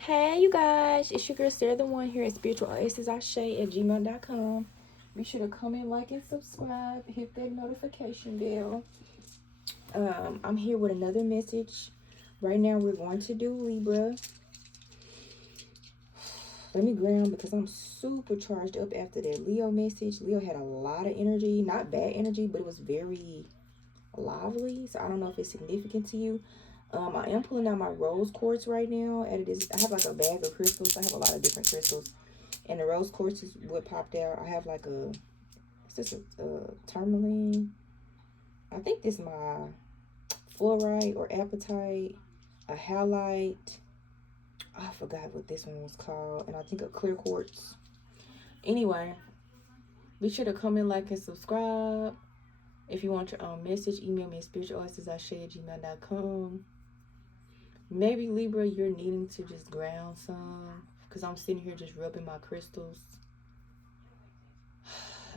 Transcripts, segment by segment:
Hey, you guys, it's your girl Sarah, the one here at spiritualoasisashay@gmail.com. Be sure to comment, like, and subscribe. Hit that notification bell. I'm here with another message. Right now, we're going to do Libra. Let me ground because I'm super charged up after that Leo message. Leo had a lot of energy, not bad energy, but it was very lively. So I don't know if it's significant to you. I am pulling out my rose quartz right now. I have like a bag of crystals. I have a lot of different crystals. And the rose quartz is what popped out. I have like is this a tourmaline? I think this is my fluorite or apatite, a halite. I forgot what this one was called. And I think a clear quartz. Anyway, be sure to comment, like, and subscribe. If you want your own message, email me at spiritualoasisashay@gmail.com. Maybe Libra, you're needing to just ground some, because I'm sitting here just rubbing my crystals.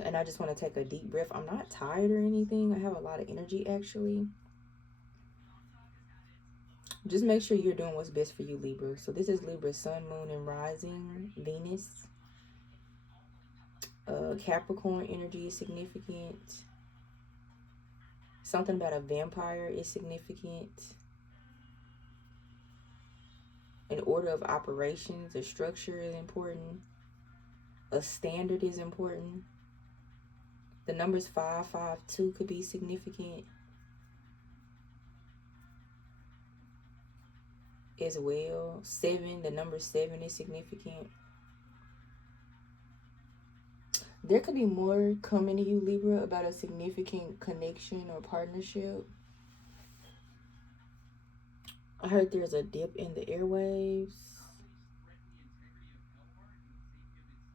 And I just want to take a deep breath. I'm not tired or anything. I have a lot of energy, actually. Just make sure you're doing what's best for you, Libra. So this is Libra, Sun, Moon, and Rising, Venus. Capricorn energy is significant. Something about a vampire is significant. An order of operations, a structure is important. A standard is important. The numbers 552 could be significant as well. 7, the number 7 is significant. There could be more coming to you, Libra, about a significant connection or partnership. I heard there's a dip in the airwaves.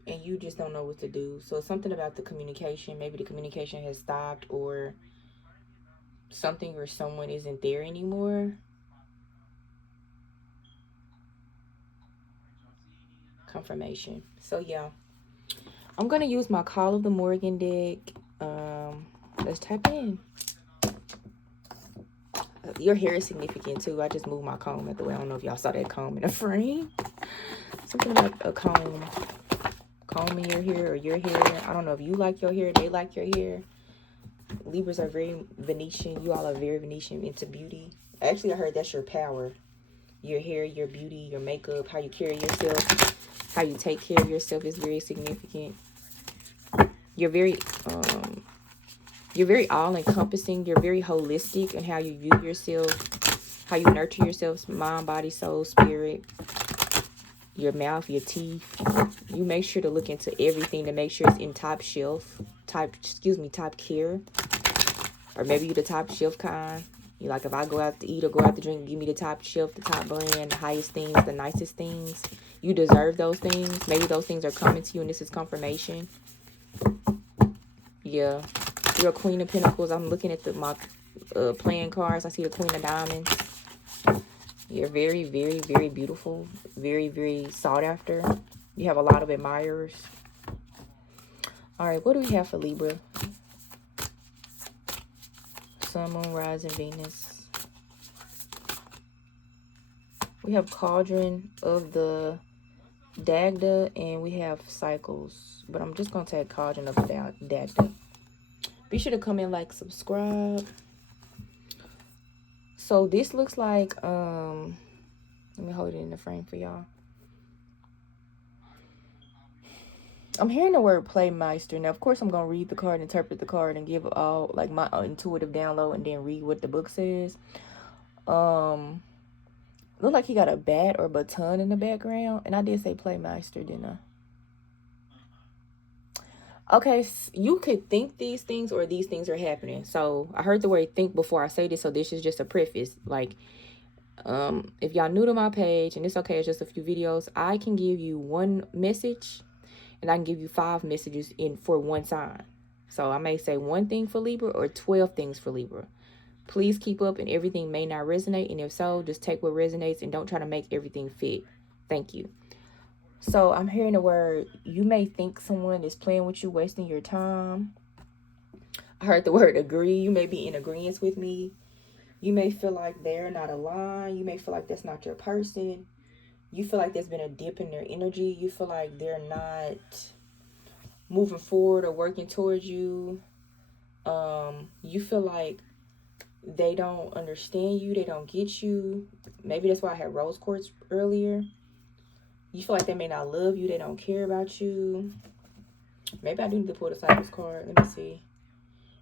And you just don't know what to do. So something about the communication. Maybe the communication has stopped, or something or someone isn't there anymore. Confirmation. So yeah, I'm gonna use my Call of the Morgan deck. Let's type it in. Your hair is significant too. I just moved my comb out the way. I don't know if y'all saw that comb in the frame. Something about a comb in your hair or your hair. I don't know if you like your hair, they like your hair. Libras are very Venetian. You all are very Venetian, into beauty. Actually, I heard that's your power. Your hair, your beauty, your makeup, how you carry yourself, how you take care of yourself is very significant. You're very all-encompassing. You're very holistic in how you view yourself, how you nurture yourself, mind, body, soul, spirit, your mouth, your teeth. You make sure to look into everything to make sure it's in top care. Or maybe you're the top shelf kind. You like, if I go out to eat or go out to drink, give me the top shelf, the top brand, the highest things, the nicest things. You deserve those things. Maybe those things are coming to you and this is confirmation. Yeah. You're a Queen of Pentacles. I'm looking at my playing cards. I see the Queen of Diamonds. You're very, very, very beautiful. Very, very sought after. You have a lot of admirers. All right, what do we have for Libra? Sun, Moon, Rising, Venus. We have Cauldron of the Dagda, and we have Cycles. But I'm just going to take Cauldron of the Dagda. Be sure to comment, like, subscribe. So this looks like, let me hold it in the frame for y'all. I'm hearing the word Playmeister. Now, of course, I'm going to read the card, interpret the card, and give all, like, my intuitive download, and then read what the book says. Look like he got a bat or baton in the background. And I did say Playmeister, didn't I? Okay, you could think these things or these things are happening. So I heard the word think before I say this, so this is just a preface. Like, if y'all new to my page, and it's okay, it's just a few videos, I can give you one message, and I can give you 5 messages for one sign. So I may say one thing for Libra or 12 things for Libra. Please keep up, and everything may not resonate, and if so, just take what resonates and don't try to make everything fit. Thank you. So I'm hearing the word, you may think someone is playing with you, wasting your time. I heard the word agree. You may be in agreement with me. You may feel like they're not aligned. You may feel like that's not your person. You feel like there's been a dip in their energy. You feel like they're not moving forward or working towards you. You feel like they don't understand you. They don't get you. Maybe that's why I had rose quartz earlier. You feel like they may not love you. They don't care about you. Maybe I do need to pull the Cypress card. Let me see.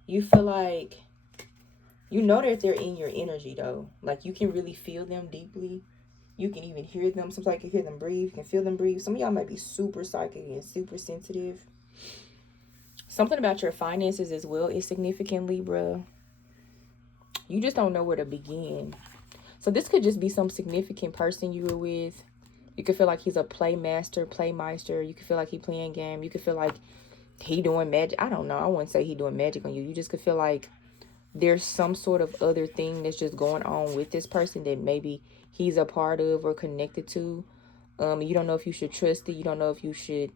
You feel like you know that they're in your energy though. Like you can really feel them deeply. You can even hear them. Sometimes you can hear them breathe. You can feel them breathe. Some of y'all might be super psychic and super sensitive. Something about your finances as well is significant, Libra. You just don't know where to begin. So this could just be some significant person you were with. You could feel like he's a playmeister. You could feel like he playing game. You could feel like he doing magic. I don't know. I wouldn't say he doing magic on you. You just could feel like there's some sort of other thing that's just going on with this person that maybe he's a part of or connected to. You don't know if you should trust it. You don't know if you should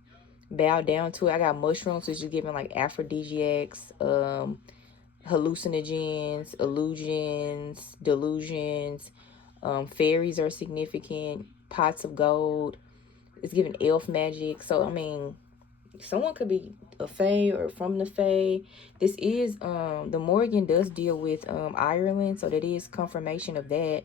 bow down to it. I got mushrooms, which is giving like aphrodisiacs, hallucinogens, illusions, delusions. Fairies are significant. Pots of gold. It's giving elf magic. So, I mean, someone could be a fae or from the fae. This is, the Morgan does deal with Ireland. So, that is confirmation of that.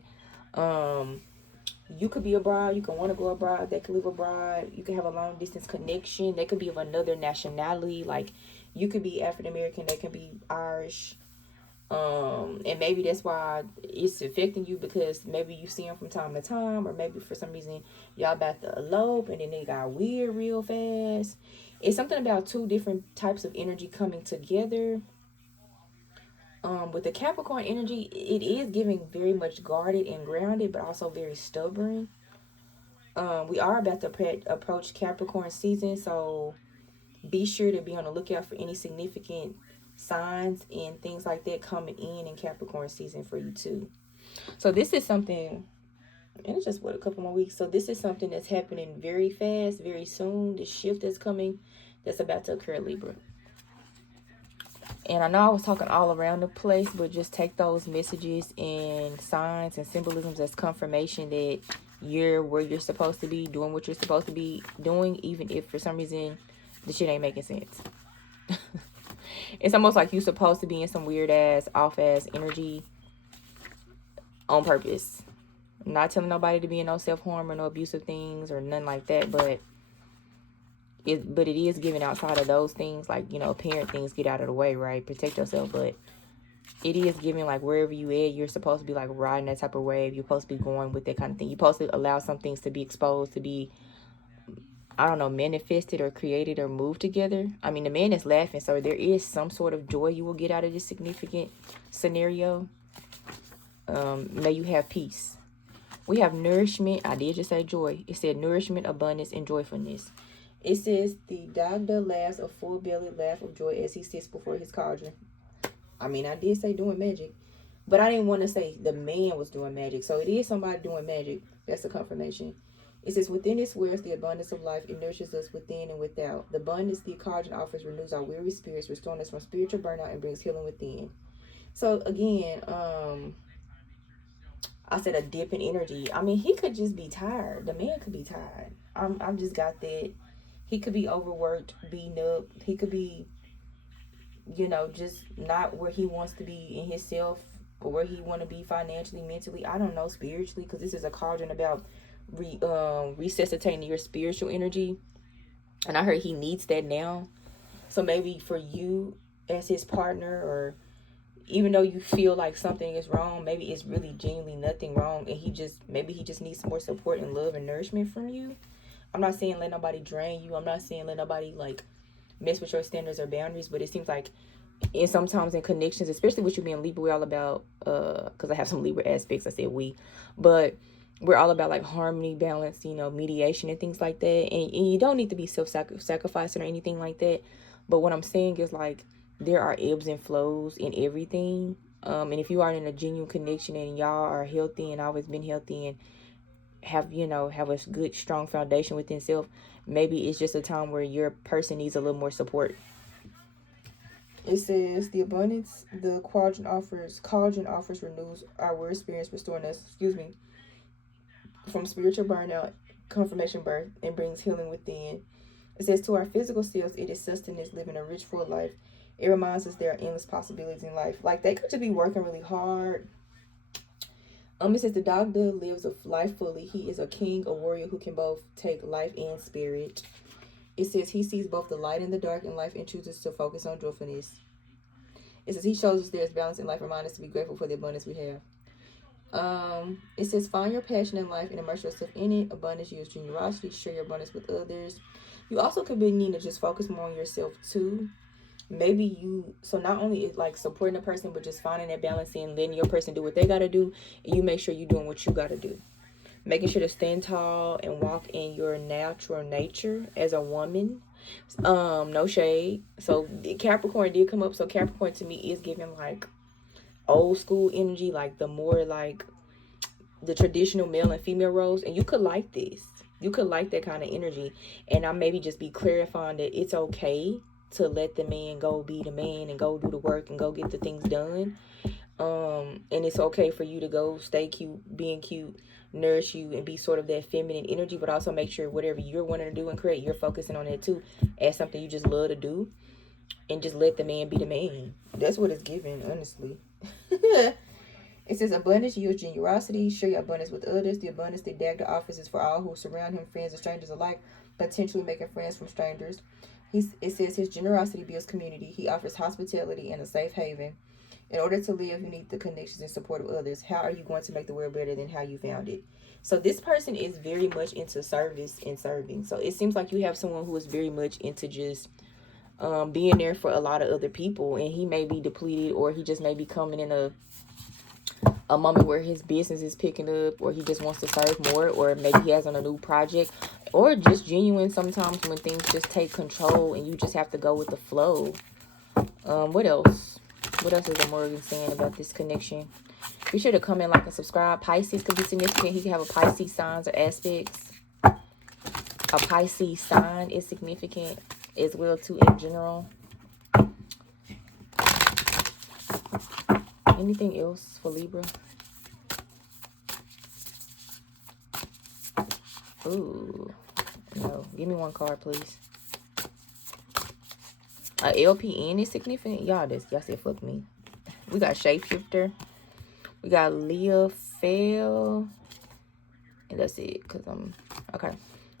You could be abroad. You can want to go abroad. They could live abroad. You could have a long distance connection. They could be of another nationality. Like, you could be African American. They can be Irish. And maybe that's why it's affecting you, because maybe you see them from time to time, or maybe for some reason y'all about to elope and then they got weird real fast. It's something about two different types of energy coming together. With the Capricorn energy, it is giving very much guarded and grounded, but also very stubborn. We are about to approach Capricorn season, so be sure to be on the lookout for any significant signs and things like that coming in Capricorn season for you too. So this is something, and it's just a couple more weeks. So this is something that's happening very fast, very soon. The shift that's coming, that's about to occur, Libra. And I know I was talking all around the place, but just take those messages and signs and symbolisms as confirmation that you're where you're supposed to be, doing what you're supposed to be doing, even if for some reason the shit ain't making sense. It's almost like you're supposed to be in some weird ass, off ass energy on purpose. I'm not telling nobody to be in no self-harm or no abusive things or nothing like that, but it is giving outside of those things, like, you know, parent things, get out of the way, right? Protect yourself. But it is giving like wherever you at, you're supposed to be like riding that type of wave. You're supposed to be going with that kind of thing. You're supposed to allow some things to be exposed, to be, I don't know, manifested or created or moved together. I mean, the man is laughing, so there is some sort of joy you will get out of this significant scenario. May you have peace. We have nourishment. I did just say joy. It said nourishment, abundance, and joyfulness. It says the doctor laughs a full-bellied laugh of joy as he sits before his cauldron. I mean, I did say doing magic, but I didn't want to say the man was doing magic. So it is somebody doing magic. That's a confirmation. It says, within its swears the abundance of life. It nourishes us within and without. The abundance the cauldron offers renews our weary spirits, restoring us from spiritual burnout, and brings healing within. So again, I said a dip in energy. I mean, he could just be tired. The man could be tired. I'm just got that. He could be overworked, beaten up. He could be, you know, just not where he wants to be in himself, or where he want to be financially, mentally. I don't know, spiritually, because this is a cauldron about resuscitating your spiritual energy. And I heard he needs that now. So maybe for you as his partner, or even though you feel like something is wrong, maybe it's really genuinely nothing wrong, and maybe he just needs some more support and love and nourishment from you. I'm not saying let nobody drain you. I'm not saying let nobody like mess with your standards or boundaries, but it seems like sometimes in connections, especially with you being Libra, we're all about, because I have some Libra aspects, I said we, but we're all about like harmony, balance, you know, mediation and things like that. And you don't need to be self-sacrificing or anything like that. But what I'm saying is like there are ebbs and flows in everything. And if you are in a genuine connection and y'all are healthy and always been healthy and have a good, strong foundation within self, maybe it's just a time where your person needs a little more support. It says the abundance the cauldron offers renews our experience, restoring us, from spiritual burnout confirmation birth and brings healing within. It says, to our physical selves, it is sustenance, living a rich, full life. It reminds us there are endless possibilities in life. Like, they could just be working really hard. It says, the Dagda lives a life fully. He is a king, a warrior who can both take life and spirit. It says, he sees both the light and the dark in life and chooses to focus on joyfulness. It says, he shows us there is balance in life, reminds us to be grateful for the abundance we have. It says, find your passion in life and immerse yourself in it. Abundance, use generosity, share your abundance with others. You also could be needing to just focus more on yourself too. Maybe you, so not only is like supporting a person, but just finding that balance in letting your person do what they got to do, and you make sure you're doing what you got to do. Making sure to stand tall and walk in your natural nature as a woman. No shade. So Capricorn did come up. So Capricorn to me is giving like old school energy, like the more like the traditional male and female roles. And you could like this. You could like that kind of energy. And I maybe just be clarifying that it's okay to let the man go be the man and go do the work and go get the things done. And it's okay for you to go stay cute, being cute, nourish you, and be sort of that feminine energy, but also make sure whatever you're wanting to do and create, you're focusing on that too as something you just love to do, and just let the man be the man. That's what it's giving, honestly. It says, abundance, use generosity, share your abundance with others. The abundance that Dagda offers is for all who surround him, friends and strangers alike, potentially making friends from strangers. It says his generosity builds community. He offers hospitality and a safe haven. In order to live, you need the connections and support of others. How are you going to make the world better than how you found it? So this person is very much into service and serving. So it seems like you have someone who is very much into just being there for a lot of other people. And he may be depleted, or he just may be coming in a moment where his business is picking up, or he just wants to serve more, or maybe he has on a new project, or just genuine sometimes when things just take control and you just have to go with the flow. What else? What else is the Morgan saying about this connection? Be sure to comment, like, and subscribe. Pisces could be significant. He could have a Pisces signs or aspects. A Pisces sign is significant as well too in general. Anything else for Libra? Ooh, no. Give me one card, please. LPN is significant. Y'all said fuck me. We got Shapeshifter. We got Leah Fail. And that's it. Because I'm... Okay.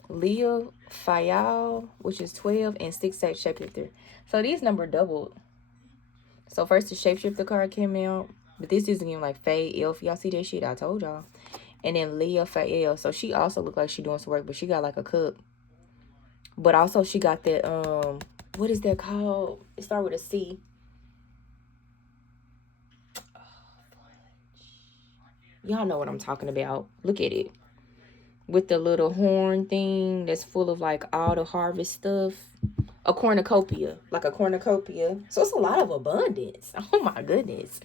Leah Fayal, which is 12. And 6 Shapeshifter. So these numbers doubled. So first the Shapeshifter card came out. But this isn't even like Faye Elf. Y'all see that shit? I told y'all. And then Leah Fayal. So she also looked like she doing some work. But she got like a cup. But also she got that... what is that called? It starts with a C. Y'all know what I'm talking about. Look at it. With the little horn thing that's full of like all the harvest stuff. A cornucopia. Like a cornucopia. So it's a lot of abundance. Oh my goodness.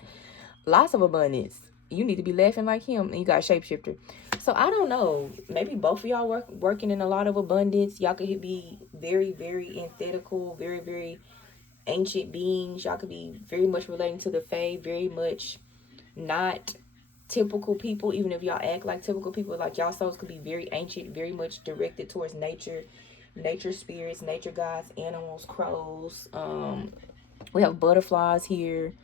Lots of abundance. You need to be laughing like him. And you got Shapeshifter. So I don't know. Maybe both of y'all working in a lot of abundance. Y'all could be very, very antithetical. Very, very ancient beings. Y'all could be very much relating to the Fae. Very much not typical people, even if y'all act like typical people. Like y'all souls could be very ancient, very much directed towards nature spirits, nature gods, animals, crows. We have butterflies here,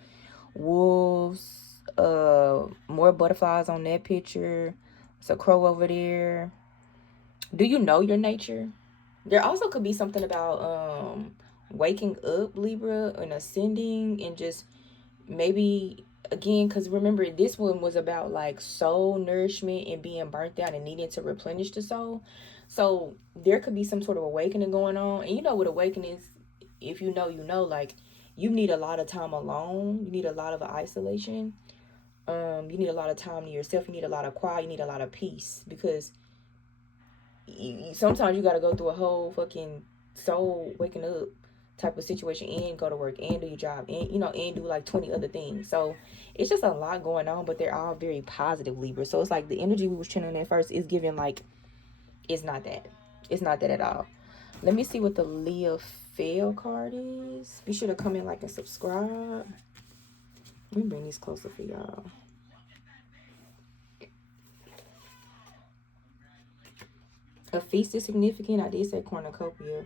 wolves, more butterflies on that picture. It's a crow over there. Do you know your nature? There also could be something about waking up, Libra, and ascending, and just maybe again, because remember this one was about like soul nourishment and being burnt out and needing to replenish the soul. So there could be some sort of awakening going on. And you know what awakening is, if you know, like you need a lot of time alone. You need a lot of isolation. You need a lot of time to yourself. You need a lot of quiet. You need a lot of peace, because sometimes you got to go through a whole fucking soul waking up type of situation and go to work and do your job and and do like 20 other things. So it's just a lot going on, but they're all very positive, Libra. So it's like the energy we was channeling at first is giving like it's not that at all. Let me see what the Leah Fail card is. Be sure to comment, like, and subscribe. Let me bring these closer for y'all. A feast is significant. I did say cornucopia.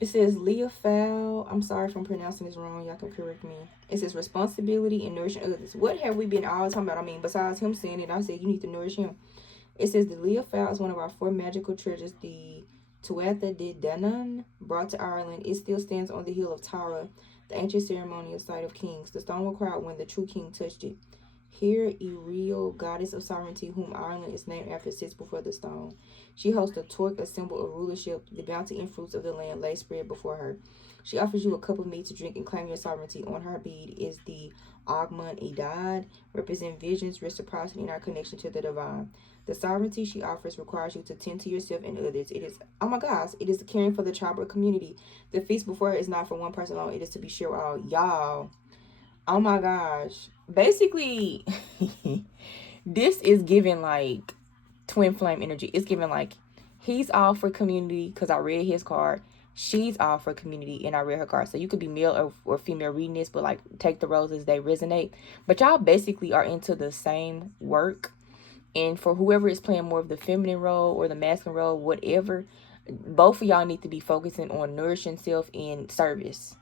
It says Leah Fowl. I'm sorry if I'm pronouncing this wrong. Y'all can correct me. It says responsibility and nourishing others. What have we been all talking about? I mean, besides him saying it, I said you need to nourish him. It says the Leah Fowl is one of our 4 magical treasures. The Tuatha De Danann, brought to Ireland, it still stands on the hill of Tara, the ancient ceremonial site of kings. The stone will cry out when the true king touched it. Here, Iriel, goddess of sovereignty, whom Ireland is named after, sits before the stone. She hosts a torque, a symbol of rulership. The bounty and fruits of the land lay spread before her. She offers you a cup of meat to drink and claim your sovereignty. On her bead is the Agman Idad, represent visions, reciprocity, and our connection to the divine. The sovereignty she offers requires you to tend to yourself and others. It is, oh my gosh, it is the caring for the tribal community. The feast before her is not for one person alone. It is to be shared with all. Y'all, oh my gosh. Basically, this is giving like twin flame energy. It's giving like he's all for community because I read his card. She's all for community and I read her card. So you could be male or female reading this, but like take the roles as they resonate. But y'all basically are into the same work. And for whoever is playing more of the feminine role or the masculine role, whatever, both of y'all need to be focusing on nourishing self in service.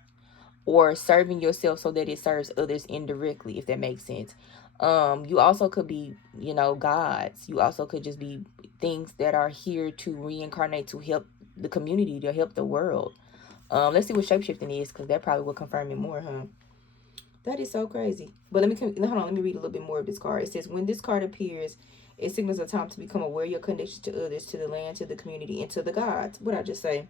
Or serving yourself so that it serves others indirectly, if that makes sense. You also could be, you know, gods. You also could just be things that are here to reincarnate to help the community, to help the world. Let's see what shapeshifting is, because that probably will confirm it more, huh? That is so crazy. But hold on, let me read a little bit more of this card. It says, when this card appears, it signals a time to become aware of your connection to others, to the land, to the community, and to the gods. What I just say?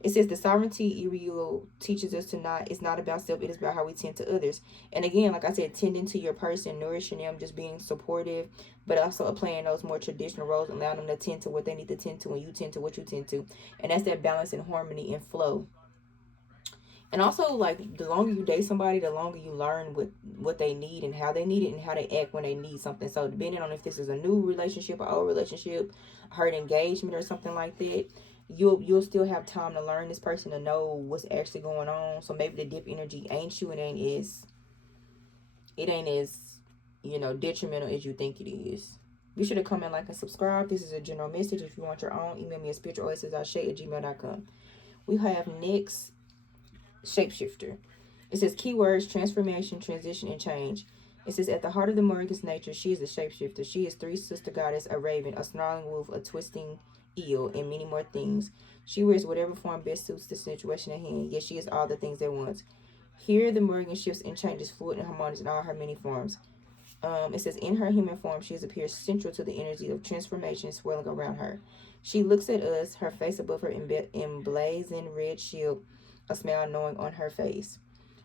It says the sovereignty Iriel teaches us it's not about self, it is about how we tend to others. And again, like I said, tending to your person, nourishing them, just being supportive, but also playing those more traditional roles, allowing them to tend to what they need to tend to, and you tend to what you tend to. And that's that balance and harmony and flow. And also, like, the longer you date somebody, the longer you learn what they need and how they need it and how they act when they need something. So depending on if this is a new relationship, or old relationship, hurt engagement or something like that, you'll still have time to learn this person, to know what's actually going on. So maybe the dip energy ain't you, it ain't as you know, detrimental as you think it is. Be sure to comment, like, and subscribe. This is a general message. If you want your own, email me at spiritualoasesashay@gmail.com. We have next shapeshifter. It says keywords: transformation, transition, and change. It says at the heart of the Morrigan's nature, she is a shapeshifter. She is 3 sister goddess, a raven, a snarling wolf, a twisting eel, and many more things. She wears whatever form best suits the situation at hand, yet she is all the things at once. Here, the Morrigan shifts and changes, fluid and harmonious in all her many forms. It says in her human form, she appears central to the energy of transformation swirling around her. She looks at us, her face above her emblazoned red shield, a smile knowing on her face.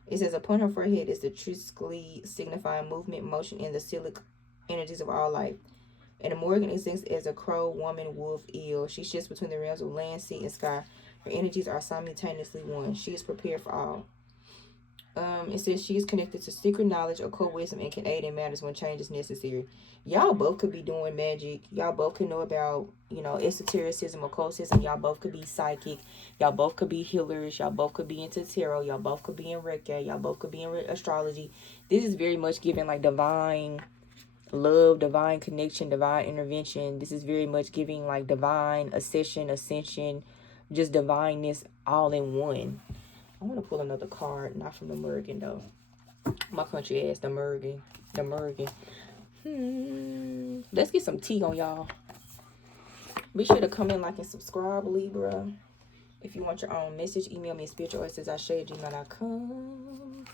It says upon her forehead is the triskele, signifying movement, motion, and the cyclic energies of all life. And the Morrigan exists as a crow, woman, wolf, eel. She shifts between the realms of land, sea, and sky. Her energies are simultaneously one. She is prepared for all. It says she is connected to secret knowledge, occult wisdom, and can aid in matters when change is necessary. Y'all both could be doing magic. Y'all both could know about, you know, esotericism, occultism. Y'all both could be psychic. Y'all both could be healers. Y'all both could be into tarot. Y'all both could be in Reiki. Y'all both could be in astrology. This is very much giving like divine love, divine connection, divine intervention. This is very much giving like divine ascension, just divineness all in one. I want to pull another card, not from the Morrigan though. My country ass, the Morrigan. Let's get some tea on y'all. Be sure to comment, like, and subscribe, Libra. If you want your own message, email me at spiritualoasesashay@gmail.com.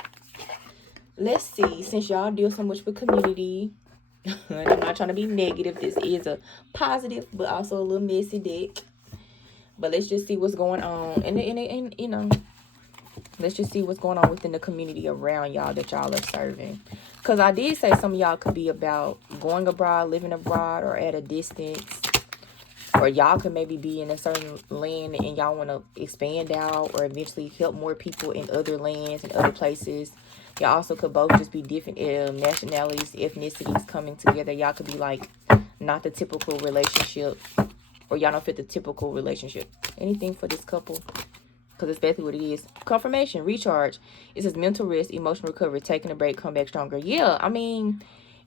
Let's see, since y'all deal so much with community, and I'm not trying to be negative, this is a positive but also a little messy deck. But let's just see what's going on, and you know, let's just see what's going on within the community around y'all that y'all are serving. Because I did say some of y'all could be about going abroad, living abroad, or at a distance. Or y'all could maybe be in a certain land and y'all want to expand out or eventually help more people in other lands and other places. Y'all also could both just be different nationalities, ethnicities coming together. Y'all could be like not the typical relationship, or y'all don't fit the typical relationship. Anything for this couple? because it's basically what it is. Confirmation, recharge. It says mental rest, emotional recovery, taking a break, come back stronger. Yeah, I mean,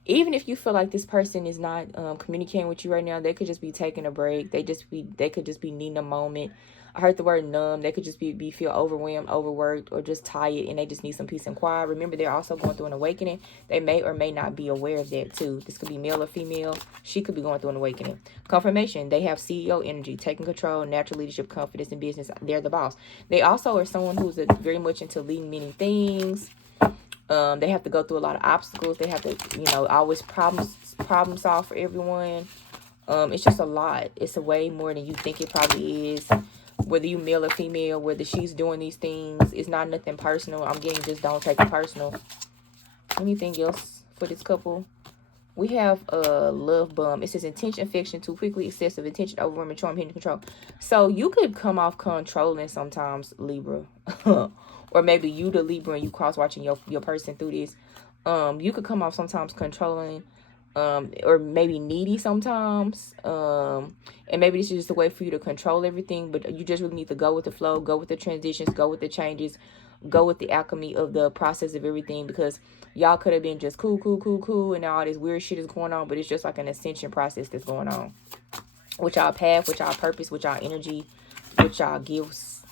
even if you feel like this person is not communicating with you right now, they could just be taking a break. They could just be needing a moment. I heard the word numb. They could just be feel overwhelmed, overworked, or just tired, and they just need some peace and quiet. Remember, they're also going through an awakening. They may or may not be aware of that too. This could be male or female. She could be going through an awakening. Confirmation. They have CEO energy, taking control, natural leadership, confidence in business. They're the boss. They also are someone who's very much into leading many things. They have to go through a lot of obstacles. They have to, always problem solve for everyone. It's just a lot. It's a way more than you think it probably is. Whether you male or female, whether she's doing these things, it's not nothing personal. I'm getting just don't take it personal. Anything else for this couple? We have a love bum. It says intention, affection, too quickly, excessive attention, overwhelming, charm, hidden control. So you could come off controlling sometimes, Libra. Or maybe you the Libra and you cross watching your person through this. You could come off sometimes controlling, or maybe needy sometimes. And maybe this is just a way for you to control everything, but you just really need to go with the flow, go with the transitions, go with the changes, go with the alchemy of the process of everything, because y'all could have been just cool, and all this weird shit is going on, but it's just like an ascension process that's going on. With y'all path, with y'all purpose, with y'all energy, with y'all gifts.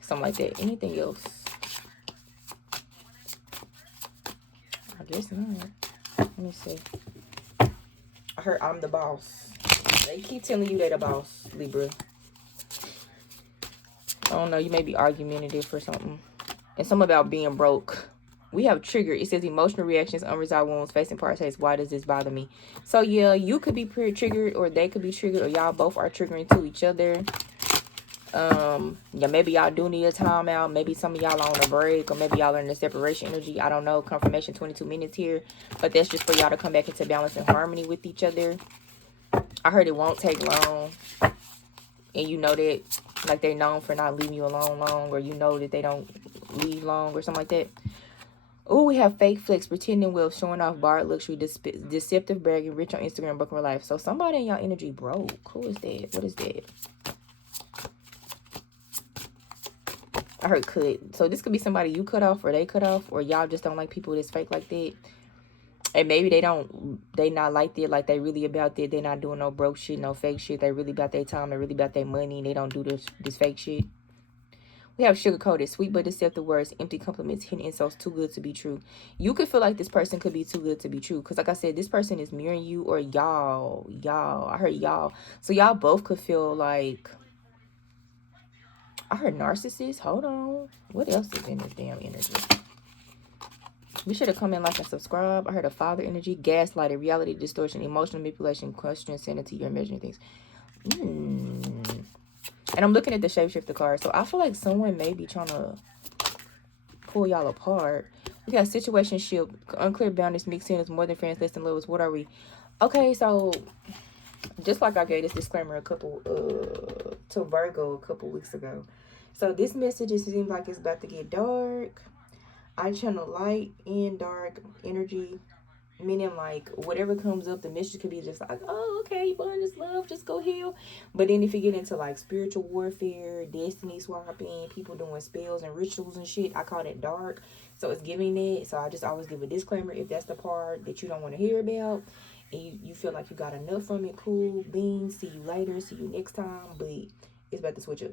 Something like that. Anything else? I guess not. Let me see. I heard I'm the boss. They keep telling you they're the boss, Libra. I don't know. You may be argumentative or something. And something about being broke. We have trigger. It says emotional reactions, unresolved wounds, facing parties. Why does this bother me? So yeah, you could be triggered, or they could be triggered, or y'all both are triggering to each other. Yeah, maybe y'all do need a timeout. Maybe some of y'all are on a break, or maybe y'all are in a separation energy. I don't know. Confirmation 22 minutes here, but that's just for y'all to come back into balance and harmony with each other. I heard it won't take long, and you know that, like, they're known for not leaving you alone long, or you know that they don't leave long, or something like that. Oh, we have fake flex, pretending wealth, showing off borrowed luxury, deceptive bragging, rich on Instagram, broken real life. So somebody in y'all energy broke. Who is that? What is that? I heard cut. So this could be somebody you cut off, or they cut off, or y'all just don't like people that's fake like that. And maybe they not like that, like they really about that. They're not doing no broke shit, no fake shit. They really about their time. They really about their money. And they don't do this fake shit. We have sugar-coated, sweet but deceptive words, empty compliments, hidden insults, too good to be true. You could feel like this person could be too good to be true. Because like I said, this person is mirroring you, or y'all. I heard y'all. So y'all both could feel like... I heard narcissist. Hold on. What else is in this damn energy? Be sure to comment, like, and subscribe. I heard a father energy, gaslighting, reality distortion, emotional manipulation, question insanity, you're imagining things. And I'm looking at the shapeshifter card. So I feel like someone may be trying to pull y'all apart. We got situationship, unclear boundaries, mixed signals, more than friends, less than lovers. What are we? Okay, so just like I gave this disclaimer to Virgo a couple weeks ago. So this message, it seems like it's about to get dark. I channel light and dark energy, meaning like whatever comes up, the message could be just like, oh, okay, abundance, love, just go heal. But then if you get into like spiritual warfare, destiny swapping, people doing spells and rituals and shit, I call that dark. So it's giving that. So I just always give a disclaimer if that's the part that you don't want to hear about, and you feel like you got enough from it, cool beans, see you later, see you next time. But it's about to switch up.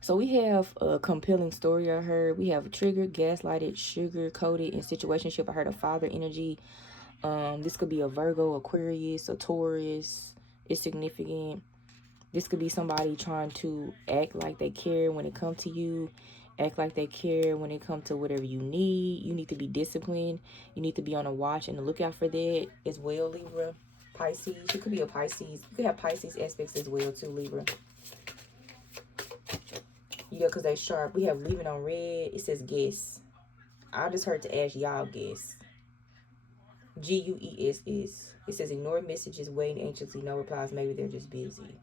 So we have a compelling story, I heard. We have a triggered, gaslighted, sugar-coated, and situationship. I heard a father energy. This could be a Virgo, Aquarius, a Taurus. It's significant. This could be somebody trying to act like they care when it comes to you. Act like they care when it comes to whatever you need. You need to be disciplined. You need to be on a watch and a lookout for that as well, Libra. Pisces. You could be a Pisces. You could have Pisces aspects as well, too, Libra. Yeah, because they sharp. We have leaving on red. It says guess. I just heard to ask y'all guess. GUESS. It says ignore messages, waiting anxiously, no replies. Maybe they're just busy.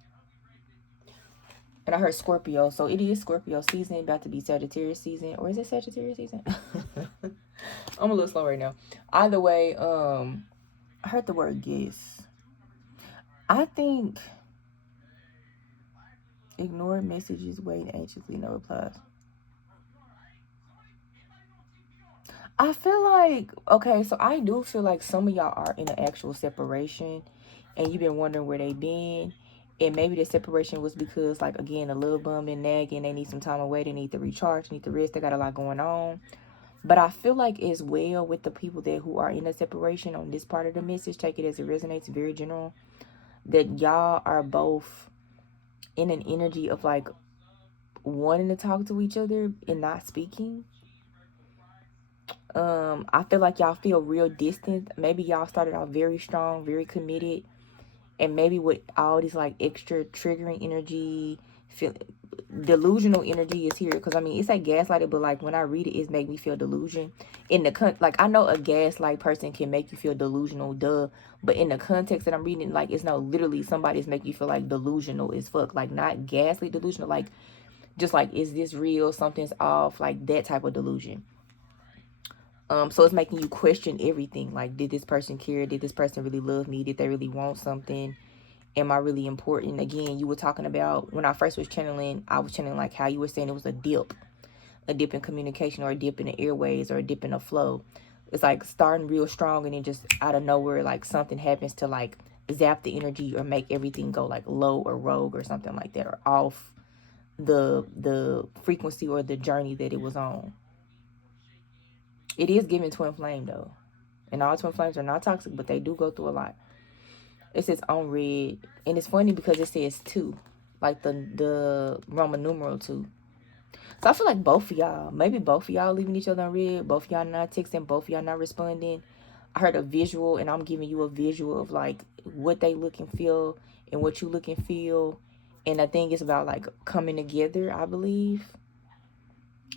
And I heard Scorpio. So it is Scorpio season. About to be Sagittarius season. Or is it Sagittarius season? I'm a little slow right now. Either way, I heard the word guess. I think Ignore messages, waiting anxiously, no replies. I feel like, okay, so I do feel like some of y'all are in an actual separation and you've been wondering where they been. And maybe the separation was because, like, again, a little bum and nagging, they need some time away, they need to recharge, they need to rest, they got a lot going on. But I feel like as well with the people that who are in a separation on this part of the message, take it as it resonates, very general, that y'all are both in an energy of like wanting to talk to each other and not speaking. I feel like y'all feel real distant. Maybe y'all started off very strong, very committed, and maybe with all this like extra triggering energy, delusional energy is here. Because I mean, it's like gaslighted, but like when I read it, it's make me feel delusion. In the like I know a gaslight person can make you feel delusional, duh. But in the context that I'm reading, like it's no literally somebody's making you feel like delusional as fuck, like not gaslight delusional, like just like is this real? Something's off, like that type of delusion. So it's making you question everything. Like, did this person care? Did this person really love me? Did they really want something? Am I really important? Again, you were talking about when I first was channeling, I was channeling like how you were saying it was a dip in communication, or a dip in the airways, or a dip in the flow. It's like starting real strong and then just out of nowhere, like something happens to like zap the energy or make everything go like low or rogue or something like that, or off the frequency or the journey that it was on. It is giving twin flame though. And all twin flames are not toxic, but they do go through a lot. It says on red. And it's funny because it says 2. Like the Roman numeral 2. So I feel like both of y'all, maybe both of y'all leaving each other on red. Both of y'all not texting. Both of y'all not responding. I heard a visual, and I'm giving you a visual of like what they look and feel and what you look and feel. And I think it's about like coming together, I believe.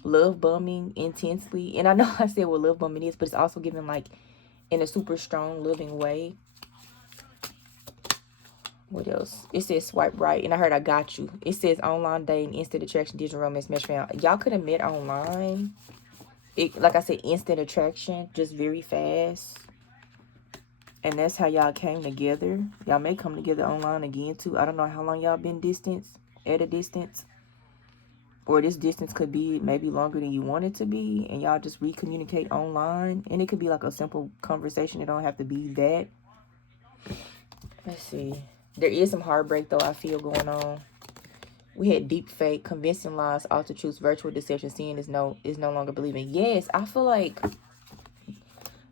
Love bombing intensely. And I know I said what love bombing is, but it's also giving like in a super strong, loving way. What else? It says swipe right. And I heard I got you. It says online dating, instant attraction, digital romance, match found. Y'all could have met online. It, like I said, instant attraction, just very fast. And that's how y'all came together. Y'all may come together online again too. I don't know how long y'all been at a distance. Or this distance could be maybe longer than you want it to be. And y'all just recommunicate online. And it could be like a simple conversation. It don't have to be that. Let's see. There is some heartbreak though I feel going on. We had deep fake, convincing lies, altered truths, virtual deception. Seeing is no longer believing. Yes, I feel like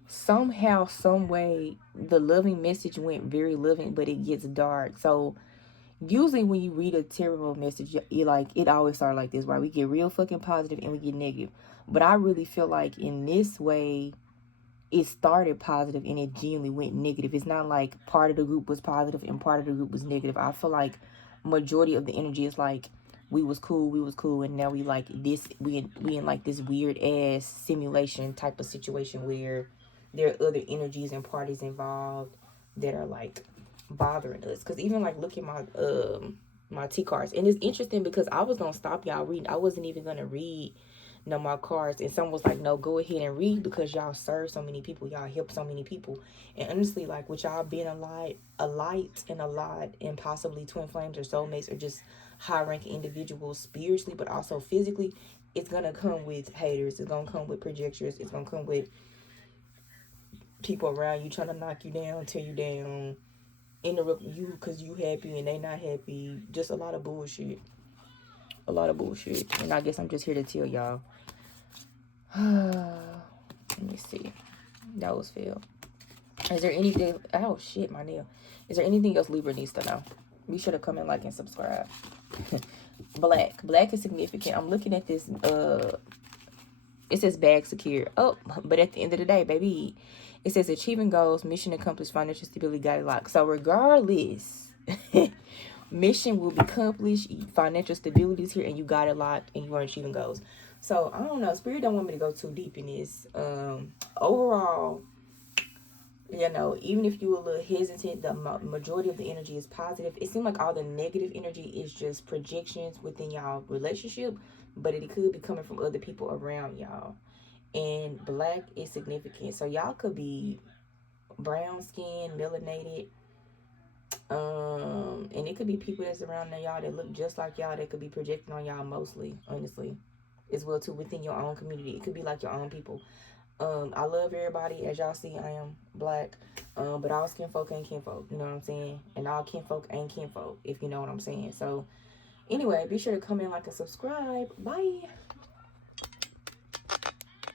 somehow, some way, the loving message went very loving, but it gets dark. So usually when you read a terrible message, it always starts like this, right? We get real fucking positive and we get negative. But I really feel like in this way, it started positive and it genuinely went negative. It's not like part of the group was positive and part of the group was negative. I feel like majority of the energy is like we was cool, and now we like this, we in like this weird ass simulation type of situation where there are other energies and parties involved that are like bothering us. Because even like look at my T cards, and it's interesting because I was gonna stop y'all reading. I wasn't even gonna read no more cards, and someone was like, no, go ahead and read because y'all serve so many people, y'all help so many people. And honestly, like with y'all being a light and a lot, and possibly twin flames or soulmates or just high ranking individuals spiritually but also physically, it's gonna come with haters, it's gonna come with projectors, it's gonna come with people around you trying to knock you down, tear you down, interrupt you because you happy and they not happy. Just a lot of bullshit. And I guess I'm just here to tell y'all. Let me see. That was Phil. Is there anything? Oh shit, my nail. Is there anything else Libra needs to know? Be sure to comment, like, and subscribe. Black is significant. I'm looking at this. It says bag secure. Oh, but at the end of the day, baby, it says achieving goals, mission accomplished, financial stability, got it locked. So regardless, mission will be accomplished, financial stability is here, and you got it locked, and you are achieving goals. So I don't know. Spirit don't want me to go too deep in this. Overall, you know, even if you were a little hesitant, the majority of the energy is positive. It seems like all the negative energy is just projections within y'all relationship, but it could be coming from other people around y'all. And black is significant. So y'all could be brown skin, melanated, And it could be people that's around y'all that look just like y'all that could be projecting on y'all mostly, honestly, as well too, within your own community. It could be like your own people. I love everybody. As y'all see, I am black. But all skin folk ain't kinfolk, you know what I'm saying? And all kinfolk ain't kinfolk, if you know what I'm saying. So anyway, be sure to comment, like, and subscribe. Bye.